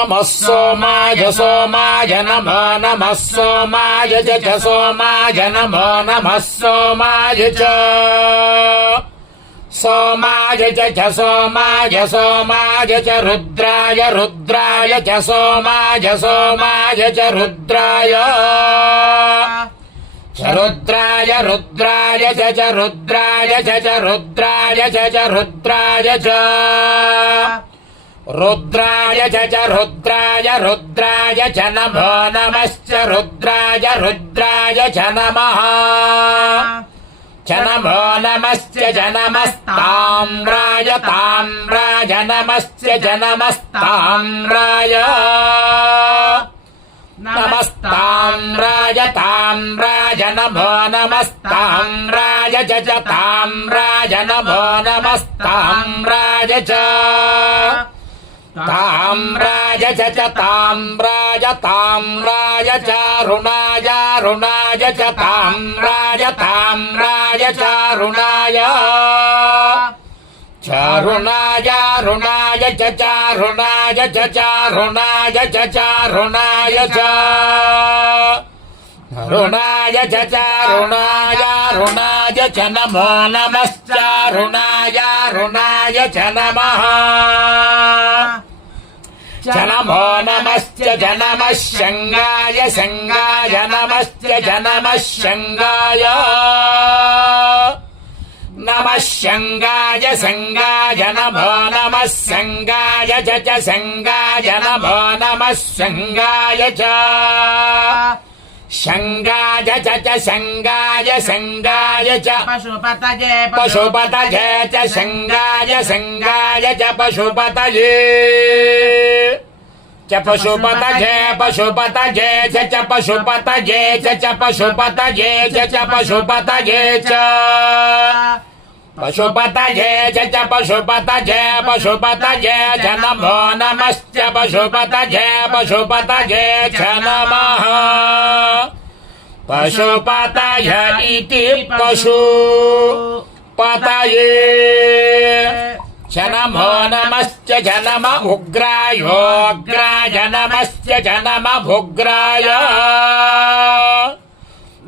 नमः सोमाय सोमाय नमो नमः सोमाय च सोमाय नमो नमः सोमाय च सोमाय च सोमाय सोमाय च रुद्राय रुद्राय च सोमाय सोमाय च रुद्राय रुद्राय रुद्राय च रुद्राय च रुद्राय च रुद्राय च रुद्राय च रुद्राय रुद्राय च नमो नमश्च रुद्राय रुद्राय च नमः च नमो नमश्च च नमस्ताम्राय ताम्राय नमश्च च नमस्ताम्राय नमस्ताम्राय ताम्राय नमो नमस्ताम्राय च ताम्राय नमो नमस्ताम्राय च ताम्राय च ताम्राय ताम्राय च रुणाय रुणाय च ताम्राय ताम्राय च रुणाय चारुणाय रुणाय च चारुणाय च चारुणाय च चारुणाय च रुणाय च चारुणाय रुणाय च नमो नमश्चारुणाय रुणाय च नमः च नमो नमश्च च नमः शङ्गाय शङ्गाय नमश्च च नमः शङ्गाय नमः शङ्गाय शङ्गाय नमो नमः शङ्गाय च शङ्गाय नमो नमः शङ्गाय च शङ्गाय च शङ्गाय शङ्गाय च पशुपतये पशुपतये च शङ्गाय शङ्गाय च पशुपतये च पशुपतये पशुपतये च पशुपतये च पशुपतये च पशुपतये च पशुपतये च पशुपतये पशुपतये च नमो नमश्च पशुपतये पशुपतये च नमः पशुपतय इति पशुपतये च नमो नमश्च च नम उग्रायोग्राय नमश्च च नम भुग्राय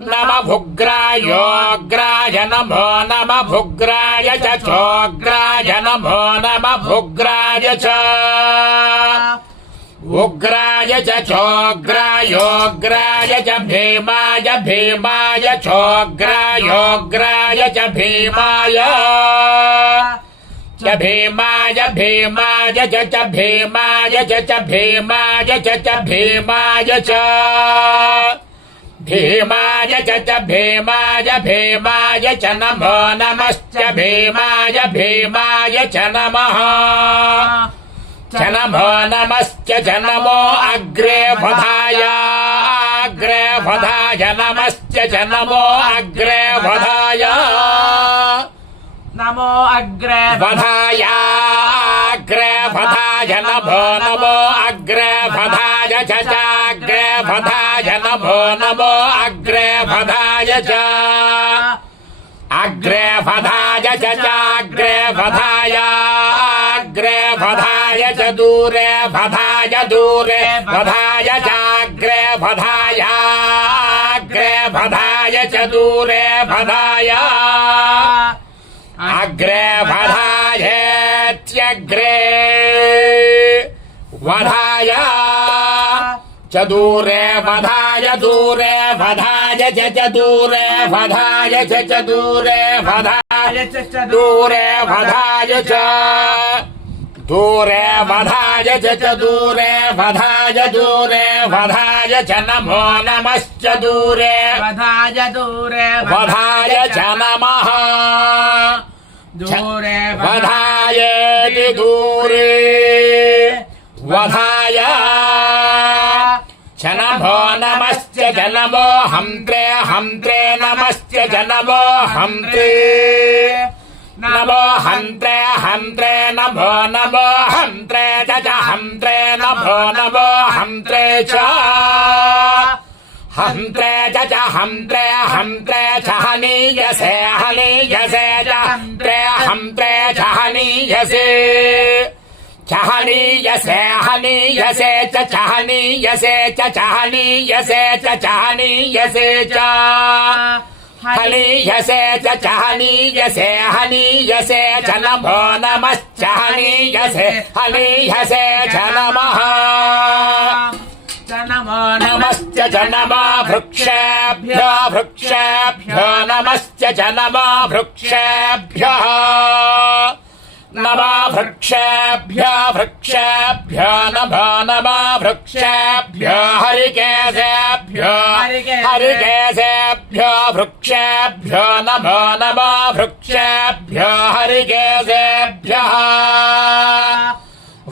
नम भुग्रायोग्राय नमो नम भुग्राय च चोग्राय नमो नम भुग्राय च उग्राय च चोग्रायोग्राय च भीमाय भीमाय चोग्रायोग्राय च भीमाय च भीमाय भीमाय च भीमाय च भीमाय च भीमाय च भीमाय च भीमाय भीमाय च नमो नमश्च भीमाय भीमाय च नमः च नमो नमश्च च नमो अग्रे वधाय अग्रे वधाय नमश्च च नमो अग्रे वधाय नमो अग्रे वधाय अग्रे वधाय नमो नमो अग्रे वधाय च अग्रे वधाय नमो नमो अग्रे वधाय च अग्रे वधाय च अग्रे वधाय अग्रे वधाय च दूरे वधाय दूरे वधाय च अग्रे वधाय अग्रे वधाय च दूरे वधाय अग्रे वधायेत्यग्रे वधाय च दूरे वधाय दूरे वधाय च दूरे वधाय च दूरे वधाय च दूरे वधाय च दूरे वधाय च दूरे वधाय दूरे वधाय च नमो नमश्च दूरे वधाय दूरे वधाय च नमः दूरे वधायेति दूरे वधाय च नमो नमश्च च नमो हन्त्रे हन्त्रे नमश्च च नमो हन्त्रे नमो हन्त्रे हन्त्रे नमो नमो हन्त्रे च हन्त्रे नमो नमो हन्त्रे च हन्त्रे च हन्त्रे हन्त्रे च हनीयसे हनीयसे च हन्त्रे हन्त्रे च हनीयसे च हनीयसे हनीयसे च हनीयसे च हनीयसे च हनीयसे च हनीयसे च हनीयसे हनीयसे च नमो नमश्च हनीयसे हनीयसे च नमः नमो नमश्च च नमो वृक्षेभ्यो वृक्षेभ्यो नमश्च च नमो वृक्षेभ्यः नमो वृक्षेभ्यो वृक्षेभ्यो नमो नमो वृक्षेभ्यो हरिकेशेभ्यो हरिकेशेभ्यो वृक्षेभ्यो नमो नमो वृक्षेभ्यो हरिकेशेभ्यः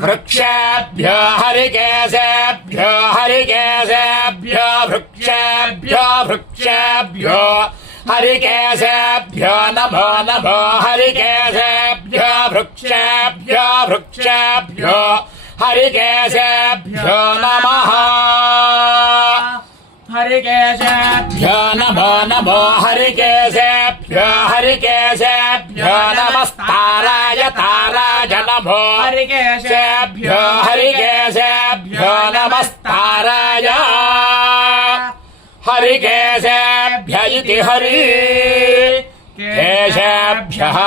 वृक्षेभ्यो हरिकेशेभ्यो हरिकेशेभ्यो वृक्षेभ्यो वृक्षेभ्यो हरिकेशेभ्यो नमो नमो हरिकेशेभ्यो वृक्षेभ्यो वृक्षेभ्यो हरिकेशेभ्यो नमः हरिकेशेभ्यो नमो नमो हरिकेशेभ्यो हरिकेशेभ्यो नमस्ताराय ताराय नमो हरिकेशेभ्यो हरिकेशेभ्यो नमस्ताराय हरिकेशेभ्य इति हरि केशेभ्यः